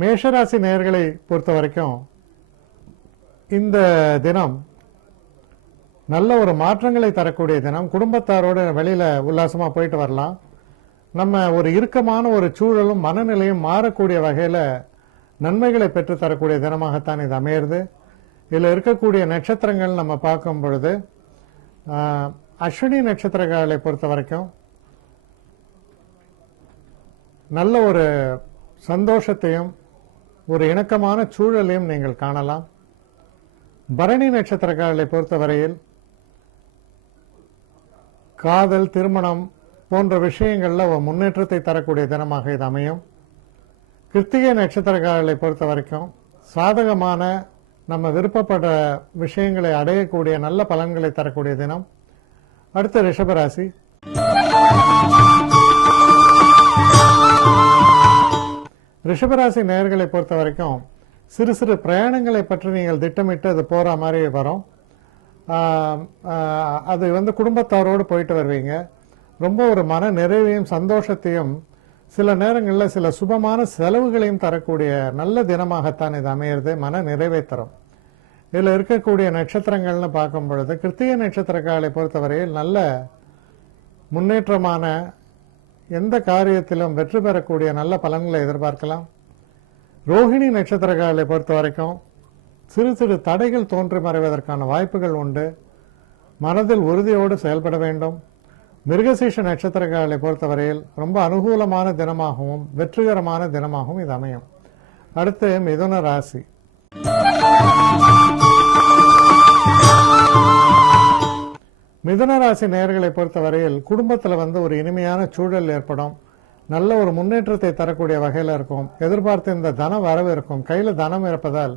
மேஷராசி நேயர்களை பொறுத்த வரைக்கும் இந்த தினம் நல்ல ஒரு மாற்றங்களை தரக்கூடிய தினம். குடும்பத்தாரோடு வெளியில உல்லாசமா போயிட்டு வரலாம். நம்ம ஒரு இறுக்கமான ஒரு சூழலும் மனநிலையும் மாறக்கூடிய வகையில நன்மைகளை பெற்று தரக்கூடிய தினமாகத்தான் இது அமையிறது. இதில் இருக்கக்கூடிய நட்சத்திரங்கள் நம்ம பார்க்கும் பொழுது அஸ்வினி நட்சத்திரங்களை பொறுத்த வரைக்கும் நல்ல ஒரு சந்தோஷத்தையும் ஒரு இணக்கமான சூழலையும் நீங்கள் காணலாம். பரணி நட்சத்திரங்களை பொறுத்தவரையில் காதல், திருமணம் போன்ற விஷயங்கள்ல ஒரு முன்னேற்றத்தை தரக்கூடிய தினமாக இது அமையும். கிருத்திகை நட்சத்திரங்களை பொறுத்த வரைக்கும் சாதகமான நம்ம விருப்பப்பட்ட விஷயங்களை அடையக்கூடிய நல்ல பலன்களை தரக்கூடிய தினம். அடுத்த ரிஷபராசி. ரிஷபராசி நேயர்களை பொறுத்த வரைக்கும் சிறு சிறு பிரயாணங்களை பற்றி நீங்கள் திட்டமிட்டு அது போற மாதிரி வரும். அது குடும்பத்தாரோடு போயிட்டு வருவீங்க. ரொம்ப ஒரு மன நிறைவையும் சந்தோஷத்தையும் சில நேரங்களில் சில சுபமான செலவுகளையும் தரக்கூடிய நல்ல தினமாகத்தான் இது அமையிறது. மன நிறைவை தரும். இதில் இருக்கக்கூடிய நட்சத்திரங்கள்னு பார்க்கும் பொழுது கிருத்திகை நட்சத்திரக்காலை பொறுத்தவரையில் நல்ல முன்னேற்றமான எந்த காரியத்திலும் வெற்றி பெறக்கூடிய நல்ல பலன்களை எதிர்பார்க்கலாம். ரோஹிணி நட்சத்திரக்காலை பொறுத்த வரைக்கும் சிறு சிறு தடைகள் தோன்றி மறைவதற்கான வாய்ப்புகள் உண்டு. மனதில் உறுதியோடு செயல்பட வேண்டும். மிருகசீஷ நட்சத்திரக்காலை பொறுத்தவரையில் ரொம்ப அனுகூலமான தினமாகவும் வெற்றிகரமான தினமாகவும் இது அமையும். அடுத்து மிதுன ராசி. மிதுன ராசி நேயர்களை பொறுத்தவரையில் குடும்பத்தில் ஒரு இனிமையான சூழல் ஏற்படும். நல்ல ஒரு முன்னேற்றத்தை தரக்கூடிய வகையில் இருக்கும். எதிர்பார்த்து இந்த தன வரவு இருக்கும். கையில் தனம் இருப்பதால்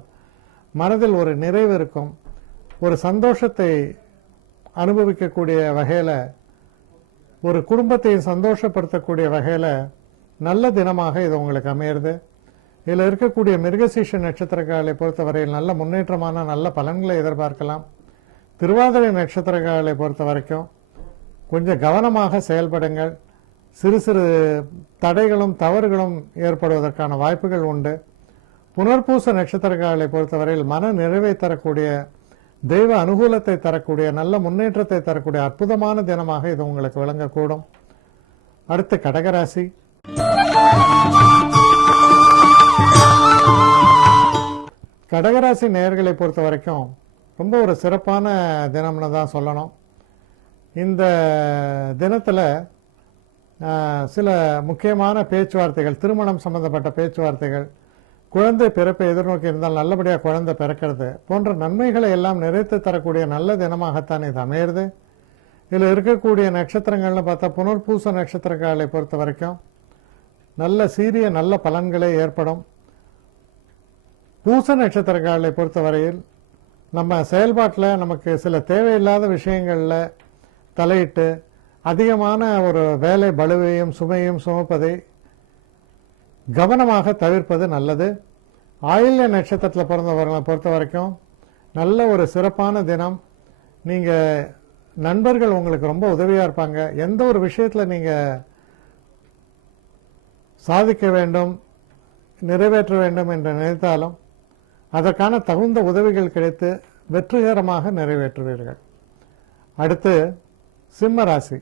மனதில் ஒரு நிறைவு இருக்கும். ஒரு சந்தோஷத்தை அனுபவிக்கக்கூடிய வகையில், ஒரு குடும்பத்தை சந்தோஷப்படுத்தக்கூடிய வகையில் நல்ல தினமாக இது உங்களுக்கு அமையிறது. இதில் இருக்கக்கூடிய மிருகசீஷ நட்சத்திரக்காலை பொறுத்தவரையில் நல்ல முன்னேற்றமான நல்ல பலன்களை எதிர்பார்க்கலாம். திருவாதிரை நட்சத்திரக்காலை பொறுத்த வரைக்கும் கொஞ்சம் கவனமாக செயல்படுங்கள். சிறு சிறு தடைகளும் தவறுகளும் ஏற்படுவதற்கான வாய்ப்புகள் உண்டு. புனர்பூச நட்சத்திரக்காலை பொறுத்தவரையில் மன நிறைவை தரக்கூடிய, தெய்வ அனுகூலத்தை தரக்கூடிய, நல்ல முன்னேற்றத்தை தரக்கூடிய அற்புதமான தினமாக இது உங்களுக்கு விளங்கக்கூடும். அடுத்து கடகராசி. கடகராசி நேயர்களை பொறுத்த வரைக்கும் ரொம்ப ஒரு சிறப்பான தினம்னு தான் சொல்லணும். இந்த தினத்தில் சில முக்கியமான பேச்சுவார்த்தைகள், திருமணம் சம்பந்தப்பட்ட பேச்சுவார்த்தைகள், குழந்தை பிறப்பை எதிர்நோக்கி இருந்தால் நல்லபடியாக குழந்தை பிறக்கிறது போன்ற நன்மைகளை எல்லாம் நிறைத்து தரக்கூடிய நல்ல தினமாகத்தான் இது அமையிறது. இதில் இருக்கக்கூடிய நட்சத்திரங்கள்னு பார்த்தா புனர்பூச நட்சத்திரங்களை பொறுத்த வரைக்கும் நல்ல சீரிய நல்ல பலன்களே ஏற்படும். பூச நட்சத்திரங்களை பொறுத்தவரையில் நம்ம செயல்பாட்டில் நமக்கு சில தேவையில்லாத விஷயங்களில் தலையிட்டு அதிகமான ஒரு வேலை பளுவையும் சுமையும் சுமப்பதை கவனமாக தவிர்ப்பது நல்லது. ஆயில்ய நட்சத்திரத்தில் பிறந்தவர்களை பொறுத்த வரைக்கும் நல்ல ஒரு சிறப்பான தினம். நீங்கள் நண்பர்கள் உங்களுக்கு ரொம்ப உதவியாக இருப்பாங்க. எந்த ஒரு விஷயத்தில் நீங்கள் சாதிக்க வேண்டும், நிறைவேற்ற வேண்டும் என்று நினைத்தாலும் அதற்கான தகுந்த உதவிகள் கிடைத்து வெற்றிகரமாக நிறைவேற்றுவீர்கள். அடுத்து சிம்ம ராசி.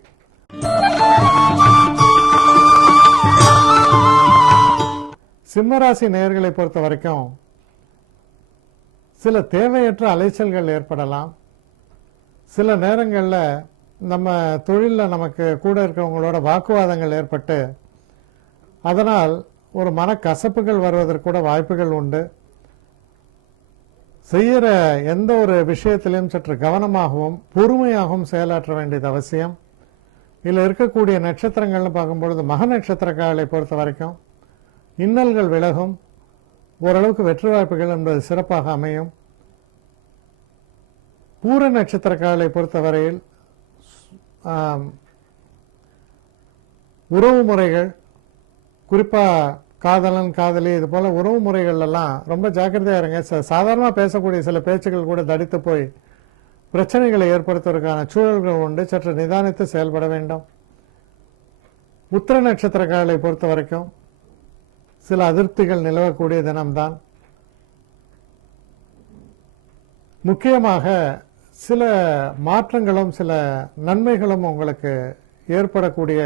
சிம்மராசி நேயர்களை பொறுத்த வரைக்கும் சில தேவையற்ற அலைச்சல்கள் ஏற்படலாம். சில நேரங்களில் நம்ம தொழிலில் நமக்கு கூட இருக்கிறவங்களோட வாக்குவாதங்கள் ஏற்பட்டு அதனால் ஒரு மனக்கசப்புகள் வருவதற்கு கூட வாய்ப்புகள் உண்டு. செய்கிற எந்த ஒரு விஷயத்திலையும் சற்று கவனமாகவும் பொறுமையாகவும் செயலாற்ற வேண்டியது அவசியம். இதில் இருக்கக்கூடிய நட்சத்திரங்கள்னு பார்க்கும்பொழுது மக நட்சத்திரக்காலை பொறுத்த வரைக்கும் இன்னல்கள் விலகும். ஓரளவுக்கு வெற்றி வாய்ப்புகள் என்பது சிறப்பாக அமையும். பூர நட்சத்திரக்காலை பொறுத்தவரையில் உறவு முறைகள், குறிப்பாக காதலன் காதலி இது போல உறவு முறைகள் எல்லாம் ரொம்ப ஜாக்கிரதையா இருங்க. சாதாரணமாக பேசக்கூடிய சில பேச்சுக்கள் கூட தடித்து போய் பிரச்சனைகளை ஏற்படுத்துவதற்கான சூழல்கள் உண்டு. சற்று நிதானித்து செயல்பட வேண்டும். உத்திர நட்சத்திரக்காலை பொறுத்த வரைக்கும் சில அதிருப்திகள் நிலவக்கூடிய தினம்தான். முக்கியமாக சில மாற்றங்களும் சில நன்மைகளும் உங்களுக்கு ஏற்படக்கூடிய,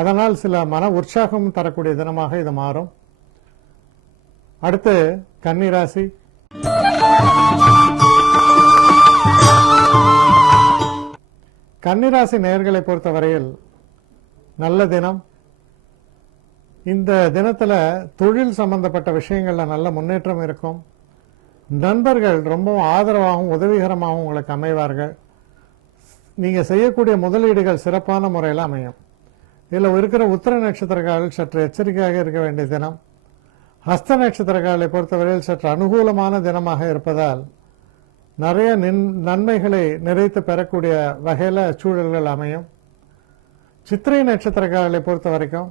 அதனால் சில மன உற்சாகம் தரக்கூடிய தினமாக இது மாறும். அடுத்து கன்னிராசி. கன்னிராசி நேயர்களை பொறுத்தவரையில் நல்ல தினம். இந்த தினத்தில் தொழில் சம்பந்தப்பட்ட விஷயங்கள்ல நல்ல முன்னேற்றம் இருக்கும். நண்பர்கள் ரொம்பவும் ஆதரவாகவும் உதவிகரமாகவும் உங்களுக்கு அமைவார்கள். நீங்கள் செய்யக்கூடிய முதலீடுகள் சிறப்பான முறையில் அமையும். இதில் இருக்கிற உத்திர நட்சத்திரக்காரர்கள் சற்று எச்சரிக்கையாக இருக்க வேண்டிய தினம். ஹஸ்த நட்சத்திரக்காரர்களை பொறுத்தவரையில் சற்று அனுகூலமான தினமாக இருப்பதால் நிறைய நன்மைகளை நிறைத்து பெறக்கூடிய வகையில் சூழல்கள் அமையும். சித்திரை நட்சத்திரக்காரர்களை பொறுத்த வரைக்கும்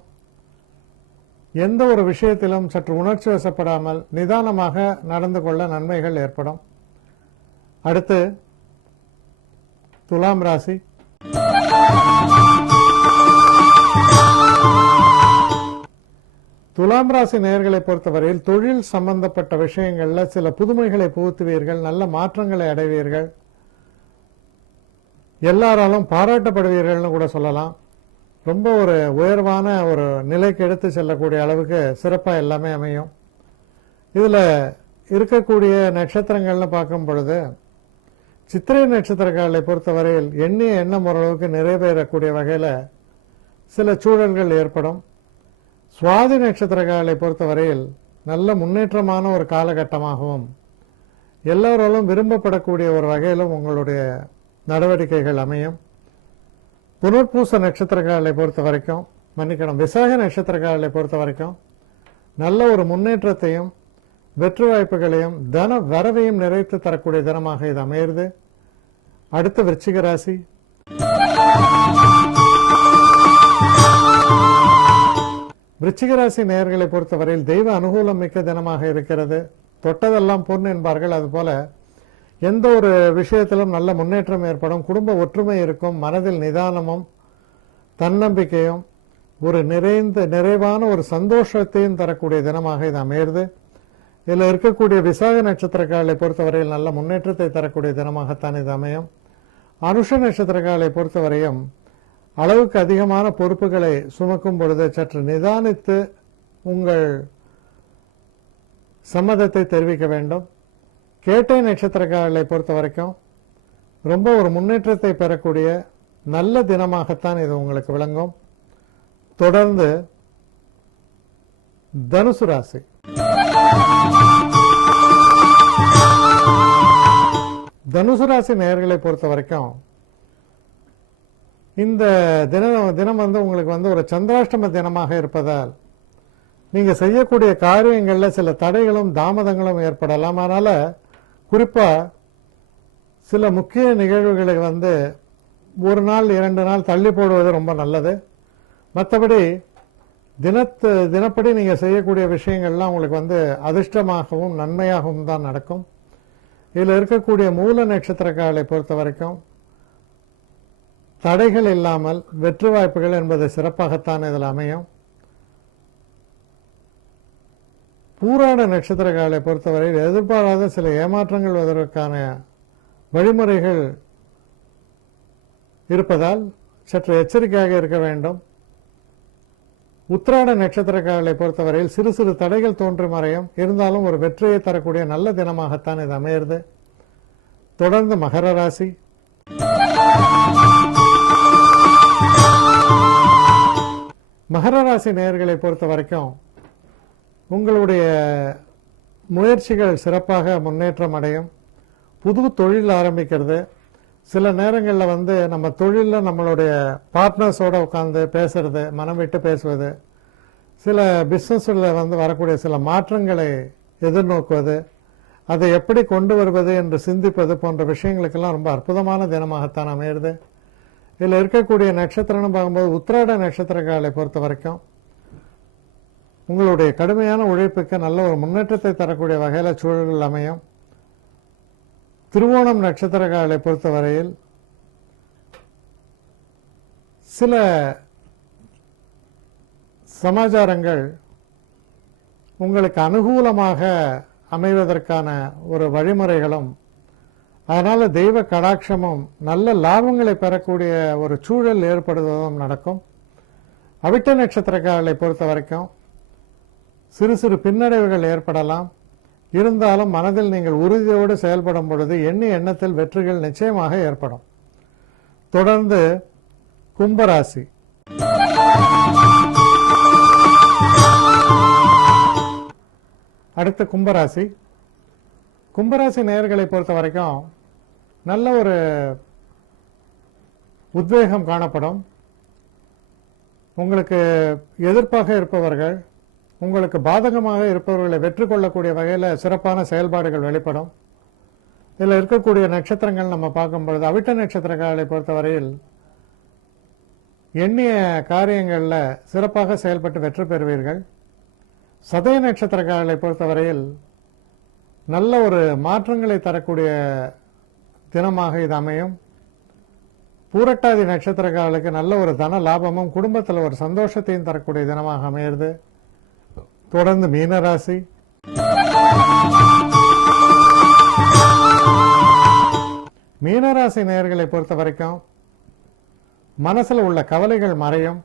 எந்த ஒரு விஷயத்திலும் சற்று உணர்ச்சி வசப்படாமல் நிதானமாக நடந்து கொள்ள நன்மைகள் ஏற்படும். அடுத்து துலாம் ராசி. துலாம் ராசி நேயர்களை பொறுத்தவரையில் தொழில் சம்பந்தப்பட்ட விஷயங்கள்ல சில புதுமைகளை புகுத்துவீர்கள், நல்ல மாற்றங்களை அடைவீர்கள், எல்லாராலும் பாராட்டப்படுவீர்கள்னு கூட சொல்லலாம். ரொம்ப ஒரு உயர்வான ஒரு நிலைக்கு எடுத்து செல்லக்கூடிய அளவுக்கு சிறப்பாக எல்லாமே அமையும். இதில் இருக்கக்கூடிய நட்சத்திரங்கள்னு பார்க்கும் பொழுது சித்திரை நட்சத்திரக்காரர்களை பொறுத்தவரையில் எண்ணிய எண்ணம் ஓரளவுக்கு நிறைவேறக்கூடிய வகையில் சில சூழல்கள் ஏற்படும். சுவாதி நட்சத்திரக்காரர்களை பொறுத்தவரையில் நல்ல முன்னேற்றமான ஒரு காலகட்டமாகவும் எல்லோராலும் விரும்பப்படக்கூடிய ஒரு வகையிலும் உங்களுடைய நடவடிக்கைகள் அமையும். புனர்பூச நட்சத்திரக்காரர்களை பொறுத்த வரைக்கும், விசாக நட்சத்திரக்காரர்களை பொறுத்த வரைக்கும் நல்ல ஒரு முன்னேற்றத்தையும் வெற்றி வாய்ப்புகளையும் தன வரவையும் நிறைத்து தரக்கூடிய தினமாக இது அமையிறது. அடுத்து விருச்சிக ராசி. விருச்சிக ராசி நேயர்களை பொறுத்தவரையில் தெய்வ அனுகூலம் மிக்க தினமாக இருக்கிறது. தொட்டதெல்லாம் பொன் என்பார்கள். அதுபோல எந்த ஒரு விஷயத்திலும் நல்ல முன்னேற்றம் ஏற்படும். குடும்ப ஒற்றுமை இருக்கும். மனதில் நிதானமும் தன்னம்பிக்கையும் ஒரு நிறைவான ஒரு சந்தோஷத்தையும் தரக்கூடிய தினமாக இது அமையிறது. இதில் இருக்கக்கூடிய விசாக நட்சத்திரக்காரர்களை பொறுத்தவரையில் நல்ல முன்னேற்றத்தை தரக்கூடிய தினமாகத்தான் இது அமையும். அனுஷ நட்சத்திரக்காரர்களை பொறுத்தவரையும் அளவுக்கு அதிகமான பொறுப்புகளை சுமக்கும் பொழுது சற்று நிதானித்து உங்கள் சம்மதத்தை தெரிவிக்க வேண்டும். கேட்டை நட்சத்திரக்காரர்களை பொறுத்த வரைக்கும் ரொம்ப ஒரு முன்னேற்றத்தை பெறக்கூடிய நல்ல தினமாகத்தான் இது உங்களுக்கு விளங்கும். தொடர்ந்து தனுசு ராசி. தனுசு ராசி நேயர்களை பொறுத்த வரைக்கும் இந்த தினம் உங்களுக்கு ஒரு சந்திராஷ்டம தினமாக இருப்பதால் நீங்க செய்யக்கூடிய காரியங்கள்ல சில தடைகளும் தாமதங்களும் ஏற்படலாம். அதனால குறிப்பா சில முக்கிய நிகழ்வுகளை ஒரு நாள் 2 நாள் தள்ளி போடுவது ரொம்ப நல்லது. மற்றபடி தினப்படி நீங்க செய்யக்கூடிய விஷயங்கள்லாம் உங்களுக்கு அதிர்ஷ்டமாகவும் நன்மையாகவும் தான் நடக்கும். இதில் இருக்கக்கூடிய மூல நட்சத்திரக்காரர்களை பொறுத்த வரைக்கும் தடைகள் இல்லாமல் வெற்றி வாய்ப்புகள் என்பது சிறப்பாகத்தான் இதில் அமையும். பூராட நட்சத்திரக்காரர்களை பொறுத்தவரையில் எதிர்பாராத சில ஏமாற்றங்கள் வருவதற்கான வழிமுறைகள் இருப்பதால் சற்று எச்சரிக்கையாக இருக்க வேண்டும். உத்திராட நட்சத்திரக்காரர்களை பொறுத்தவரையில் சிறு சிறு தடைகள் தோன்றி மறையும். இருந்தாலும் ஒரு வெற்றியை தரக்கூடிய நல்ல தினமாகத்தான் இது அமையிறது. தொடர்ந்து மகர ராசி. மகர ராசி நேயர்களை பொறுத்த வரைக்கும் உங்களுடைய முயற்சிகள் சிறப்பாக முன்னேற்றம் அடையும். புது தொழில் ஆரம்பிக்கிறது. சில நேரங்களில் நம்ம தொழிலில் நம்மளுடைய பார்ட்னர்ஸோடு உட்காந்து பேசுறது, மனம் விட்டு பேசுவது, சில பிஸ்னஸில் வரக்கூடிய சில மாற்றங்களை எதிர்நோக்குவது, அதை எப்படி கொண்டு வருவது என்று சிந்திப்பது போன்ற விஷயங்களுக்கெல்லாம் ரொம்ப அற்புதமான தினமாகத்தான் அமையிறது. இதில் இருக்கக்கூடிய நட்சத்திரம்னு பார்க்கும்போது உத்திராட நட்சத்திரக்காரர்களை பொறுத்த வரைக்கும் உங்களுடைய கடுமையான உழைப்புக்கு நல்ல ஒரு முன்னேற்றத்தை தரக்கூடிய வகையில் சூழல்கள் அமையும். திருவோணம் நட்சத்திரக்காரர்களை பொறுத்தவரையில் சில சமாச்சாரங்கள் உங்களுக்கு அனுகூலமாக அமைவதற்கான ஒரு வழிமுறைகளும், அதனால தெய்வ கடாட்சமும் நல்ல லாபங்களை பெறக்கூடிய ஒரு சூழல் ஏற்படுவதும் நடக்கும். அவிட்ட நட்சத்திரக்காரர்களை பொறுத்த வரைக்கும் சிறு சிறு பின்னடைவுகள் ஏற்படலாம். இருந்தாலும் மனதில் நீங்கள் உறுதியோடு செயல்படும் பொழுது எண்ணிய எண்ணத்தில் வெற்றிகள் நிச்சயமாக ஏற்படும். தொடர்ந்து கும்பராசி. அடுத்து கும்பராசி. கும்பராசி நேயர்களை பொறுத்த வரைக்கும் நல்ல ஒரு உத்வேகம் காணப்படும். உங்களுக்கு எதிர்ப்பாக இருப்பவர்கள், உங்களுக்கு பாதகமாக இருப்பவர்களை வெற்றி கொள்ளக்கூடிய வகையில் சிறப்பான செயல்பாடுகள் வெளிப்படும். இதில் இருக்கக்கூடிய நட்சத்திரங்கள் நம்ம பார்க்கும் பொழுது அவிட்ட நட்சத்திரக்காரர்களை பொறுத்தவரையில் எண்ணிய காரியங்களில் சிறப்பாக செயல்பட்டு வெற்றி பெறுவீர்கள். சதய நட்சத்திரக்காரர்களை பொறுத்தவரையில் நல்ல ஒரு மாற்றங்களை தரக்கூடிய தினமாக இது அமையும். பூரட்டாதி நட்சத்திரக்காரர்களுக்கு நல்ல ஒரு தன லாபமும் குடும்பத்தில் ஒரு சந்தோஷத்தையும் தரக்கூடிய தினமாக அமையிறது. தொடர்ந்து மீனராசி. மீனராசி நேயர்களை பொறுத்த வரைக்கும் மனசுல உள்ள கவலைகள் மறையும்.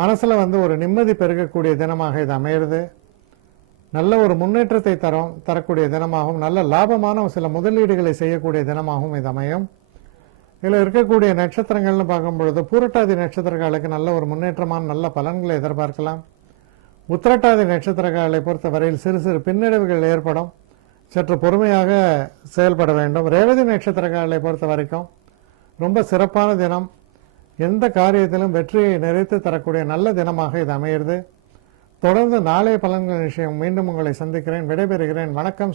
மனசுல ஒரு நிம்மதி பெருகக்கூடிய தினமாக இது அமையிறது. நல்ல ஒரு முன்னேற்றத்தை தரக்கூடிய தினமாகவும், நல்ல லாபமான சில முதலீடுகளை செய்யக்கூடிய தினமாகவும் இது அமையும். இதில் இருக்கக்கூடிய நட்சத்திரங்கள்னு பார்க்கும் பொழுது பூரட்டாதி நட்சத்திரக்காரர்களுக்கு நல்ல ஒரு முன்னேற்றமான நல்ல பலன்களை எதிர்பார்க்கலாம். உத்திரட்டாதி நட்சத்திரக்காரர்களை பொறுத்தவரையில் சிறு சிறு பின்னடைவுகள் ஏற்படும். சற்று பொறுமையாக செயல்பட வேண்டும். ரேவதி நட்சத்திரக்காரர்களை பொறுத்த வரைக்கும் ரொம்ப சிறப்பான தினம். எந்த காரியத்திலும் வெற்றியை நிறைத்து தரக்கூடிய நல்ல தினமாக இது அமையிறது. தொடர்ந்து நாளைய பலன்கள் விஷயம் மீண்டும் உங்களை சந்திக்கிறேன். விடைபெறுகிறேன். வணக்கம்.